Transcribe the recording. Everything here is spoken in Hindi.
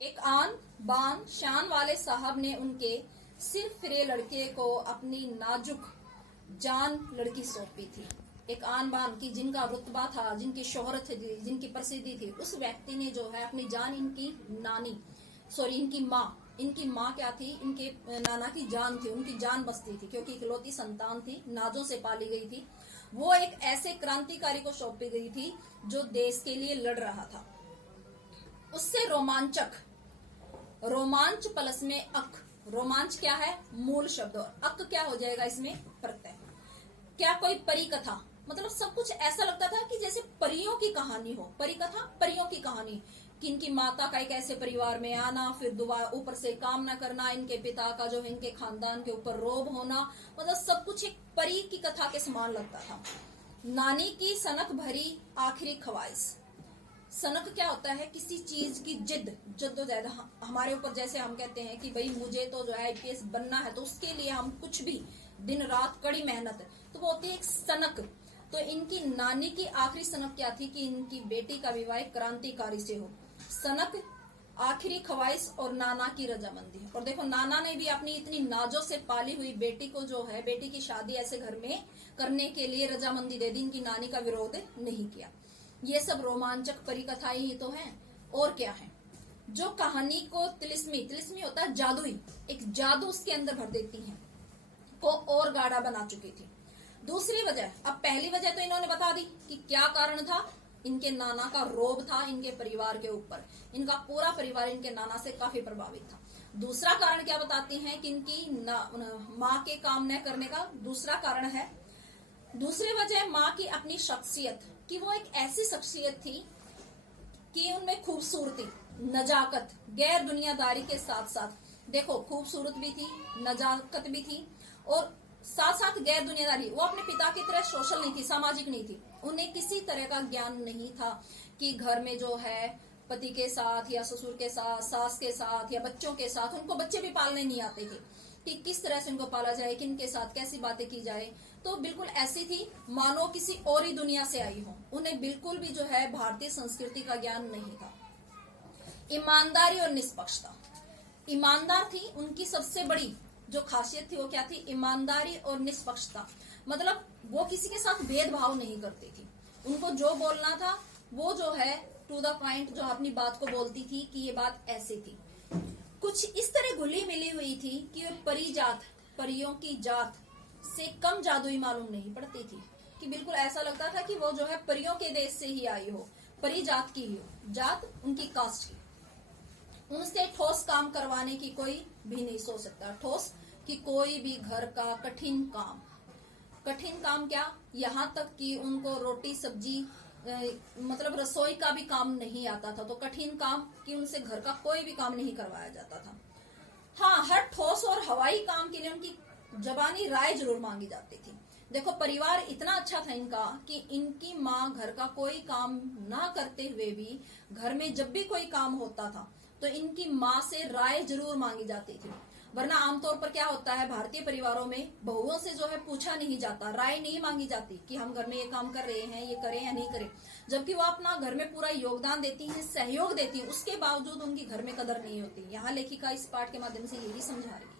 एक आन बान शान वाले साहब ने उनके सिर फिरे लड़के को अपनी नाजुक जान लड़की सौंपी थी। एक आन बान की जिनका रुतबा था, जिनकी शोहरत थी, जिनकी प्रसिद्धि थी, उस व्यक्ति ने जो है अपनी जान इनकी माँ क्या थी, इनके नाना की जान थी, उनकी जान बसती थी क्योंकि इकलौती संतान थी, नाजों से पाली गई थी। वो एक ऐसे क्रांतिकारी को सौंपी गई थी जो देश के लिए लड़ रहा था। उससे रोमांच प्लस में अक, रोमांच क्या है मूल शब्द, और अक क्या हो जाएगा इसमें प्रत्यय। क्या कोई परी कथा, मतलब सब कुछ ऐसा लगता था कि जैसे परियों की कहानी हो। परी कथा परियों की कहानी कि इनकी माता का एक ऐसे परिवार में आना, फिर दोबारा ऊपर से काम न करना, इनके पिता का जो है इनके खानदान के ऊपर रोब होना, मतलब सब कुछ एक परी की कथा के समान लगता था। नानी की सनक भरी आखिरी ख्वाहिश। सनक क्या होता है, किसी चीज की जद्दोजहद हमारे ऊपर, जैसे हम कहते हैं कि भाई मुझे तो जो है आईपीएस बनना है, तो उसके लिए हम कुछ भी दिन रात कड़ी मेहनत, तो वो होती है एक सनक। तो इनकी नानी की आखिरी सनक क्या थी कि इनकी बेटी का विवाह क्रांतिकारी से हो। सनक, आखिरी ख्वाहिश और नाना की रजामंदी। और देखो नाना ने भी अपनी इतनी नाजों से पाली हुई बेटी को जो है, बेटी की शादी ऐसे घर में करने के लिए रजामंदी दे दी, इनकी नानी का विरोध नहीं किया। ये सब रोमांचक परिकथाएं ही तो हैं, और क्या है, जो कहानी को तिलिस्मी होता है जादुई, एक जादू उसके अंदर भर देती हैं, को और गाढ़ा बना चुकी थी। दूसरी वजह, अब पहली वजह तो इन्होंने बता दी कि क्या कारण था, इनके नाना का रोब था इनके परिवार के ऊपर, इनका पूरा परिवार इनके नाना से काफी प्रभावित था। दूसरा कारण क्या बताती हैं कि इनकी माँ के काम न करने का दूसरा कारण है, दूसरी वजह माँ की अपनी शख्सियत, कि वो एक ऐसी शख्सियत थी कि उनमें खूबसूरती, नजाकत, गैर दुनियादारी के साथ साथ, देखो खूबसूरत भी थी, नजाकत भी थी, और साथ साथ गैर दुनियादारी। वो अपने पिता की तरह सोशल नहीं थी, सामाजिक नहीं थी। उन्हें किसी तरह का ज्ञान नहीं था कि घर में जो है पति के साथ या ससुर के साथ, सास के साथ या बच्चों के साथ, उनको बच्चे भी पालने नहीं आते थे कि किस तरह से उनको पाला जाए, किन के साथ कैसी बातें की जाए। तो बिल्कुल ऐसी थी मानो किसी और ही दुनिया से आई हो। उन्हें बिल्कुल भी जो है भारतीय संस्कृति का ज्ञान नहीं था। ईमानदारी और निष्पक्षता, ईमानदार थी, उनकी सबसे बड़ी जो खासियत थी वो क्या थी, ईमानदारी और निष्पक्षता। मतलब वो किसी के साथ भेदभाव नहीं करती थी, उनको जो बोलना था वो जो है टू द पॉइंट, जो अपनी बात को बोलती थी कि ये बात ऐसी थी। कुछ इस तरह घुली मिली हुई थी कि परियों की जात से कम जादुई मालूम नहीं पड़ती थी, कि बिल्कुल ऐसा लगता था कि वो जो है परियों के देश से ही आई हो, परी जात की ही हो, जात उनकी कास्ट की। उनसे ठोस काम करवाने की कोई भी नहीं सोच सकता, ठोस कि कोई भी घर का कठिन काम क्या, यहाँ तक कि उनको रोटी सब्जी मतलब रसोई का भी काम नहीं आता था, तो कठिन काम कि उनसे घर का कोई भी काम नहीं करवाया जाता था। हाँ, हर ठोस और हवाई काम के लिए उनकी जबानी राय जरूर मांगी जाती थी। देखो परिवार इतना अच्छा था इनका कि इनकी माँ घर का कोई काम ना करते हुए भी घर में जब भी कोई काम होता था तो इनकी माँ से राय जरूर मांगी जाती थी। वरना आमतौर पर क्या होता है, भारतीय परिवारों में बहुओं से जो है पूछा नहीं जाता, राय नहीं मांगी जाती कि हम घर में ये काम कर रहे हैं, ये करें या नहीं करें, जबकि वो अपना घर में पूरा योगदान देती हैं, सहयोग देती हैं, उसके बावजूद उनकी घर में कदर नहीं होती। यहाँ लेखिका इस पाठ के माध्यम से यही समझा रही है।